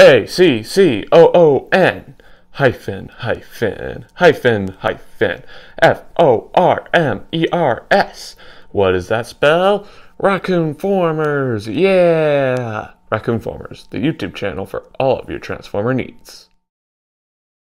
Raccoon hyphen Formers. What does that spell? Raccoon-Formers, yeah! Raccoon-Formers, the YouTube channel for all of your Transformer needs.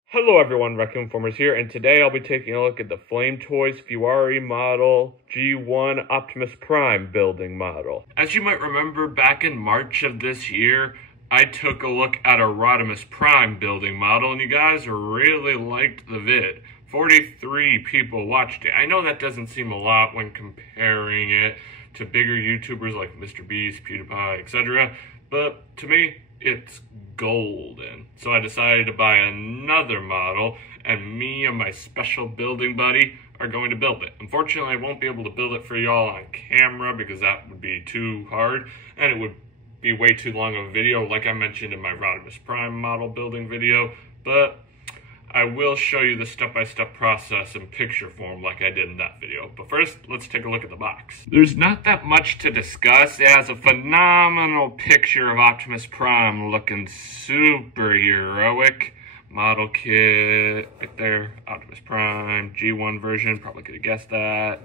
Hello everyone, Raccoon-Formers here, and today I'll be taking a look at the Flame Toys Furai model G1 Optimus Prime building model. As you might remember, back in March of this year, I took a look at a Rodimus Prime building model, and you guys really liked the vid. 43 people watched it. I know that doesn't seem a lot when comparing it to bigger YouTubers like Mr. Beast, PewDiePie, etc. But to me, it's golden. So I decided to buy another model, and me and my special building buddy are going to build it. Unfortunately, I won't be able to build it for y'all on camera because that would be too hard, and it would be way too long of a video like I mentioned in my Rodimus Prime model building video, but I will show you the step-by-step process in picture form like I did in that video. But first, let's take a look at the box. There's not that much to discuss. It has a phenomenal picture of Optimus Prime looking super heroic. Model kit right there, Optimus Prime, G1 version, probably could have guessed that.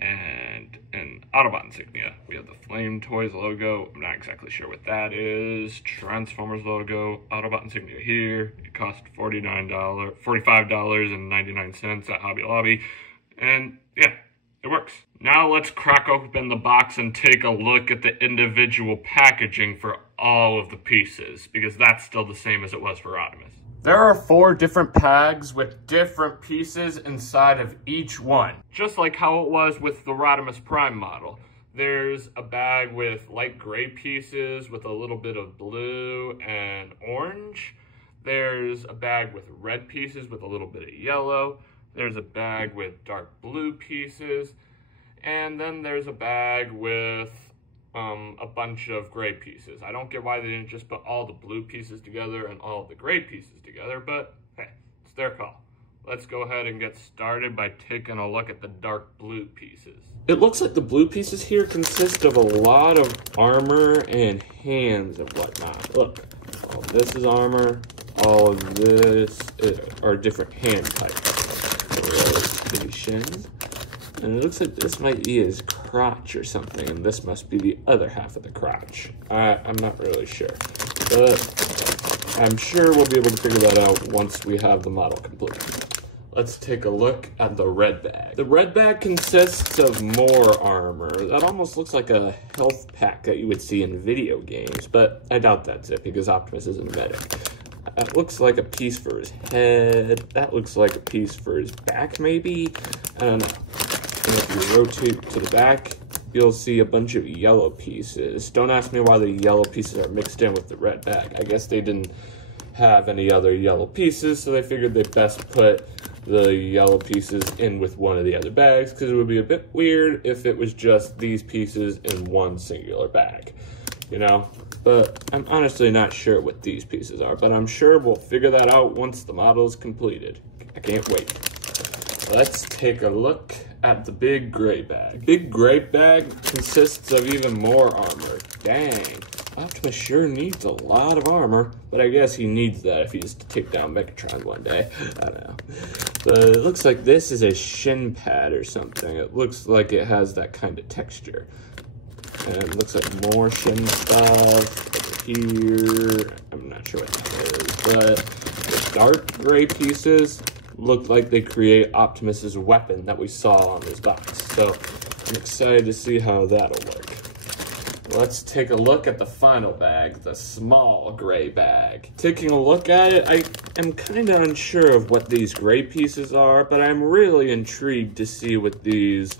And an Autobot insignia. We have the Flame Toys logo. I'm not exactly sure what that is. Transformers logo. Autobot insignia here. It cost $45.99 at Hobby Lobby. And yeah, it works. Now let's crack open the box and take a look at the individual packaging for all of the pieces, because that's still the same as it was for Rodimus. There are 4 different bags with different pieces inside of each one. Just like how it was with the Rodimus Prime model. There's a bag with light gray pieces with a little bit of blue and orange. There's a bag with red pieces with a little bit of yellow. There's a bag with dark blue pieces. And then there's a bag with a bunch of gray pieces. I don't get why they didn't just put all the blue pieces together and all the gray pieces together, but hey, it's their call. Let's go ahead and get started by taking a look at the dark blue pieces. It looks like the blue pieces here consist of a lot of armor and hands and whatnot. Look, all this is armor, all of this are different hand types. Shins. And it looks like this might be his crotch or something, and this must be the other half of the crotch. I'm not really sure, but I'm sure we'll be able to figure that out once we have the model complete. Let's take a look at the red bag. The red bag consists of more armor. That almost looks like a health pack that you would see in video games, but I doubt that's it because Optimus isn't a medic. That looks like a piece for his head. That looks like a piece for his back, maybe? I don't know. And if you rotate to the back, you'll see a bunch of yellow pieces. Don't ask me why the yellow pieces are mixed in with the red bag. I guess they didn't have any other yellow pieces, so they figured they'd best put the yellow pieces in with one of the other bags, because it would be a bit weird if it was just these pieces in one singular bag, you know? But I'm honestly not sure what these pieces are, but I'm sure we'll figure that out once the model is completed. I can't wait. Let's take a look at the big gray bag. Big gray bag consists of even more armor. Dang, Optimus sure needs a lot of armor, but I guess he needs that if he's to take down Megatron one day. I don't know. But it looks like this is a shin pad or something. It looks like it has that kind of texture. And it looks like more shin stuff over here. I'm not sure what that is, but the dark gray pieces look like they create Optimus's weapon that we saw on his box. So I'm excited to see how that'll work. Let's take a look at the final bag, the small gray bag. Taking a look at it, I am kind of unsure of what these gray pieces are, but I'm really intrigued to see what these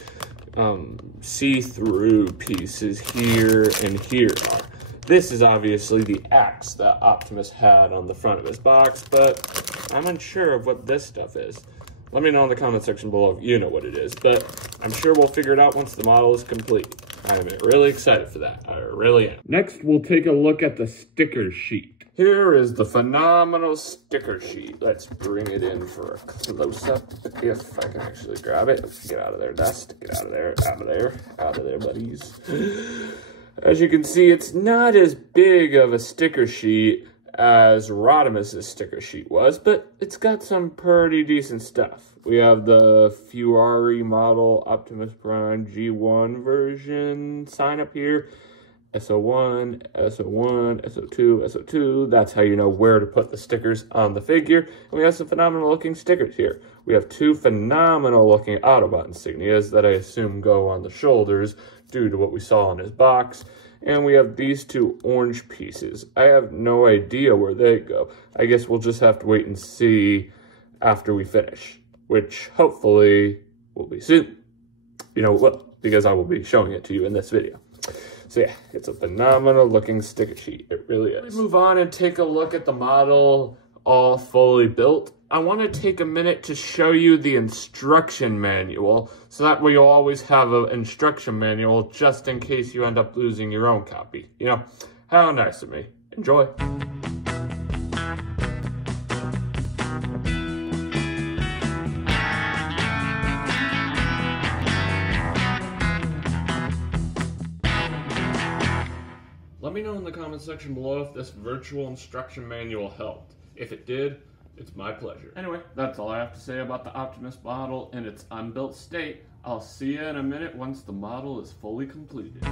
see-through pieces here and here are. This is obviously the axe that Optimus had on the front of his box, but I'm unsure of what this stuff is. Let me know in the comment section below if you know what it is, but I'm sure we'll figure it out once the model is complete. I'm really excited for that. I really am. Next, we'll take a look at the sticker sheet. Here is the phenomenal sticker sheet. Let's bring it in for a close-up, if I can actually grab it. Get out of there, dust. Get out of there, out of there, out of there, buddies. As you can see, it's not as big of a sticker sheet as Rodimus's sticker sheet was, but it's got some pretty decent stuff. We have the Furai model Optimus Prime G1 version sign up here. SO1, SO1, SO2, SO2. That's how you know where to put the stickers on the figure. And we have some phenomenal looking stickers here. We have two phenomenal looking Autobot insignias that I assume go on the shoulders due to what we saw in his box. And we have these two orange pieces. I have no idea where they go. I guess we'll just have to wait and see after we finish, which hopefully will be soon. You know what? Because I will be showing it to you in this video. So yeah, it's a phenomenal looking sticker sheet. It really is. Let's move on and take a look at the model all fully built. I want to take a minute to show you the instruction manual, so that way you'll always have an instruction manual just in case you end up losing your own copy. You know, how nice of me. Enjoy. Let me know in the comment section below if this virtual instruction manual helped. If it did, it's my pleasure. Anyway, that's all I have to say about the Optimus model in its unbuilt state. I'll see you in a minute once the model is fully completed.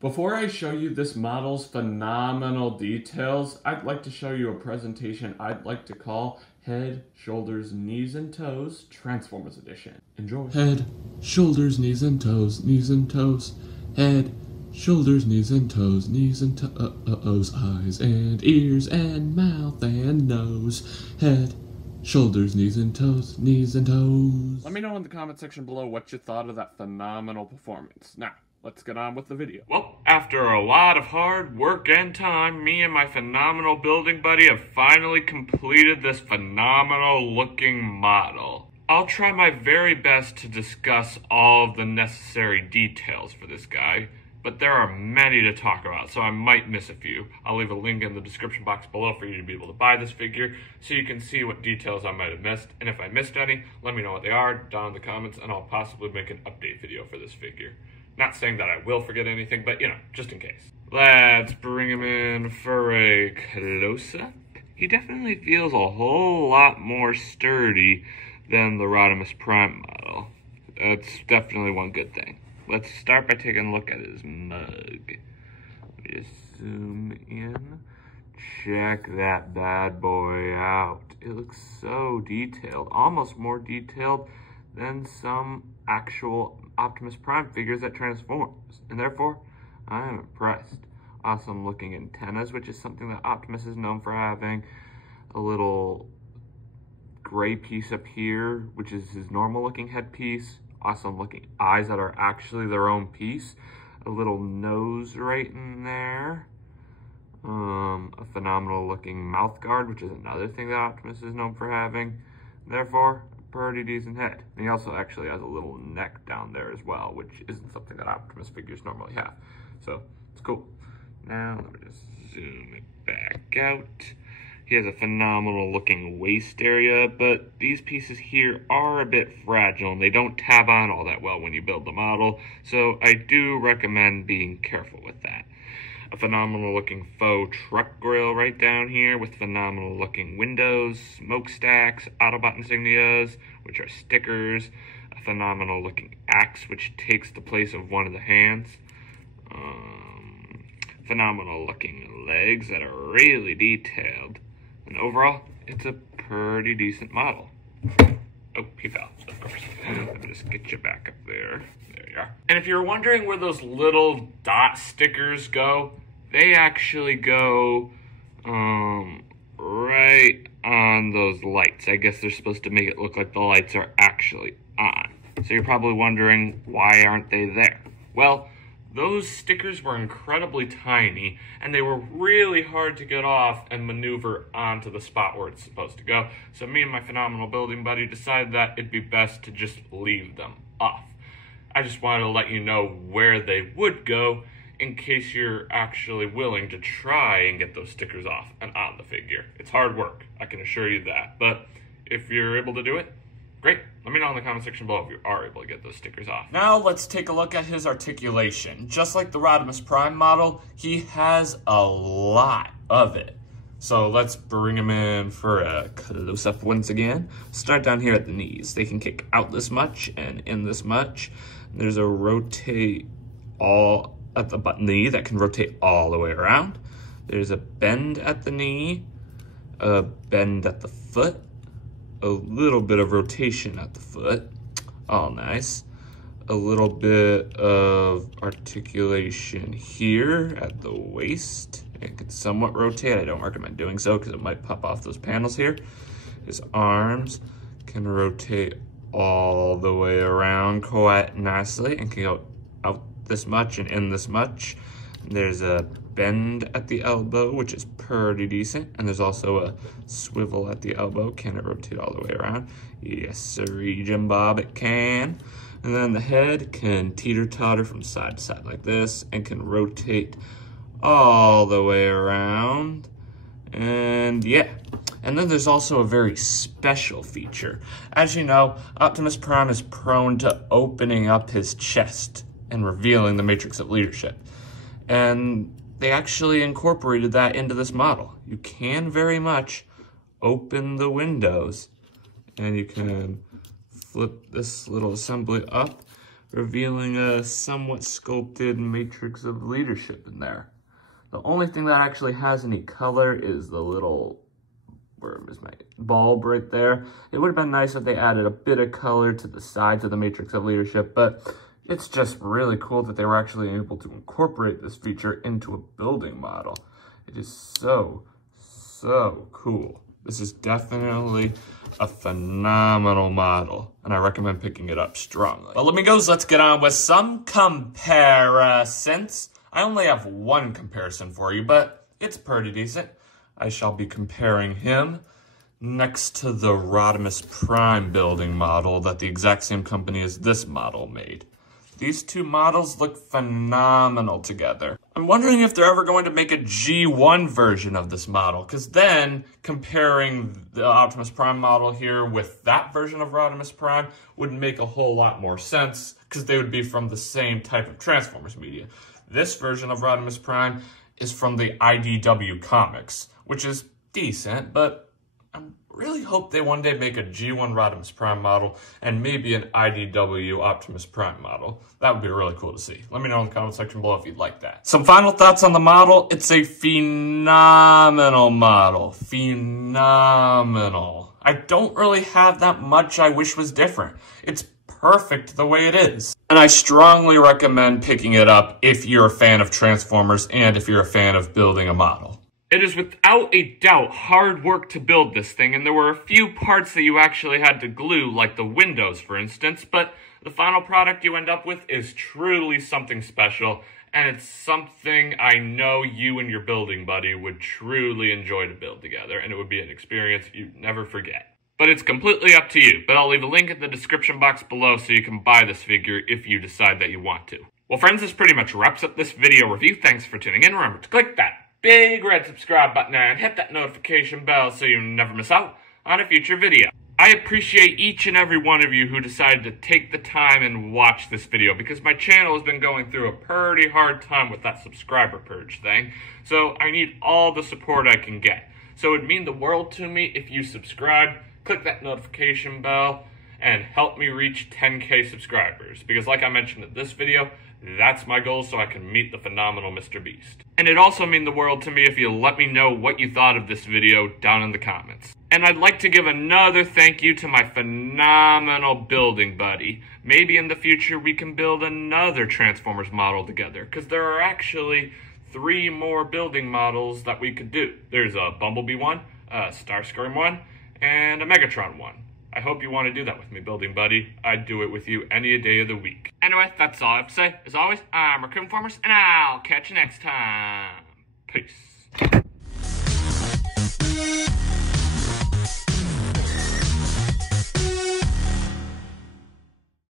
Before I show you this model's phenomenal details, I'd like to show you a presentation I'd like to call Head, Shoulders, Knees and Toes Transformers Edition. Enjoy. Head, shoulders, knees and toes, knees and toes. Head, shoulders, knees and toes, knees and toes. Eyes and ears and mouth and nose. Head, shoulders, knees and toes, knees and toes. Let me know in the comment section below what you thought of that phenomenal performance. Now, let's get on with the video. Well, after a lot of hard work and time, me and my phenomenal building buddy have finally completed this phenomenal looking model. I'll try my very best to discuss all of the necessary details for this guy, but there are many to talk about, so I might miss a few. I'll leave a link in the description box below for you to be able to buy this figure so you can see what details I might have missed. And if I missed any, let me know what they are down in the comments and I'll possibly make an update video for this figure. Not saying that I will forget anything, but you know, just in case. Let's bring him in for a close-up. He definitely feels a whole lot more sturdy than the Rodimus Prime model. That's definitely one good thing. Let's start by taking a look at his mug. Let me just zoom in. Check that bad boy out. It looks so detailed, almost more detailed than some actual Optimus Prime figures that transforms, and therefore, I am impressed. Awesome looking antennas, which is something that Optimus is known for having. A little gray piece up here, which is his normal looking headpiece. Awesome looking eyes that are actually their own piece. A little nose right in there. A phenomenal looking mouth guard, which is another thing that Optimus is known for having. Therefore, pretty decent head. And he also actually has a little neck down there as well, which isn't something that Optimus figures normally have. So, it's cool. Now, let me just zoom it back out. He has a phenomenal looking waist area, but these pieces here are a bit fragile and they don't tab on all that well when you build the model, so I do recommend being careful with that. A phenomenal looking faux truck grille right down here with phenomenal looking windows, smokestacks, Autobot insignias, which are stickers, a phenomenal looking axe which takes the place of one of the hands, phenomenal looking legs that are really detailed, and overall, it's a pretty decent model. Oh, he fell, of course. Let me just get you back up there. There figure. And if you're wondering where those little dot stickers go, they actually go right on those lights. I guess they're supposed to make it look like the lights are actually on. So you're probably wondering, why aren't they there? Well, those stickers were incredibly tiny, and they were really hard to get off and maneuver onto the spot where it's supposed to go. So me and my phenomenal building buddy decided that it'd be best to just leave them off. I just wanted to let you know where they would go in case you're actually willing to try and get those stickers off and on the figure. It's hard work, I can assure you that. But if you're able to do it, great. Let me know in the comment section below if you are able to get those stickers off. Now let's take a look at his articulation. Just like the Rodimus Prime model, he has a lot of it. So let's bring him in for a close-up once again. Start down here at the knees. They can kick out this much and in this much. There's a rotate all at the knee that can rotate all the way around. There's a bend at the knee, a bend at the foot, a little bit of rotation at the foot, all nice. A little bit of articulation here at the waist. It can somewhat rotate. I don't recommend doing so because it might pop off those panels here. His arms can rotate all the way around quite nicely and can go out this much and in this much. There's a bend at the elbow, which is pretty decent. And there's also a swivel at the elbow. Can it rotate all the way around? Yes, sirree, Jim Bob, it can. And then the head can teeter-totter from side to side like this and can rotate all the way around. And yeah. And then there's also a very special feature. As you know, Optimus Prime is prone to opening up his chest and revealing the matrix of leadership. And they actually incorporated that into this model. You can very much open the windows and you can flip this little assembly up, revealing a somewhat sculpted matrix of leadership in there. The only thing that actually has any color is the little, where is my bulb right there? It would have been nice if they added a bit of color to the sides of the matrix of leadership, but it's just really cool that they were actually able to incorporate this feature into a building model. It is so, so cool. This is definitely a phenomenal model, and I recommend picking it up strongly. But let's get on with some comparisons. I only have one comparison for you, but it's pretty decent. I shall be comparing him next to the Rodimus Prime building model that the exact same company as this model made. These two models look phenomenal together. I'm wondering if they're ever going to make a G1 version of this model, because then comparing the Optimus Prime model here with that version of Rodimus Prime would make a whole lot more sense, because they would be from the same type of Transformers media. This version of Rodimus Prime is from the IDW comics, which is decent, but I really hope they one day make a G1 Rodimus Prime model and maybe an IDW Optimus Prime model. That would be really cool to see. Let me know in the comment section below if you'd like that. Some final thoughts on the model. It's a phenomenal model. Phenomenal. I don't really have that much I wish was different. It's perfect the way it is. And I strongly recommend picking it up if you're a fan of Transformers and if you're a fan of building a model. It is without a doubt hard work to build this thing, and there were a few parts that you actually had to glue, like the windows, for instance, but the final product you end up with is truly something special, and it's something I know you and your building buddy would truly enjoy to build together, and it would be an experience you'd never forget. But it's completely up to you, but I'll leave a link in the description box below so you can buy this figure if you decide that you want to. Well, friends, this pretty much wraps up this video review. Thanks for tuning in. Remember to click that big red subscribe button and hit that notification bell so you never miss out on a future video. I appreciate each and every one of you who decided to take the time and watch this video, because my channel has been going through a pretty hard time with that subscriber purge thing, so I need all the support I can get. So it would mean the world to me if you subscribe, click that notification bell, and help me reach 10K subscribers, because like I mentioned in this video, that's my goal so I can meet the phenomenal Mr. Beast. And it'd also mean the world to me if you let me know what you thought of this video down in the comments. And I'd like to give another thank you to my phenomenal building buddy. Maybe in the future we can build another Transformers model together, because there are actually 3 more building models that we could do. There's a Bumblebee one, a Starscream one, and a Megatron one. I hope you want to do that with me, building buddy. I'd do it with you any day of the week. Anyway, that's all I have to say. As always, I'm Raccoon-Formers, and I'll catch you next time. Peace.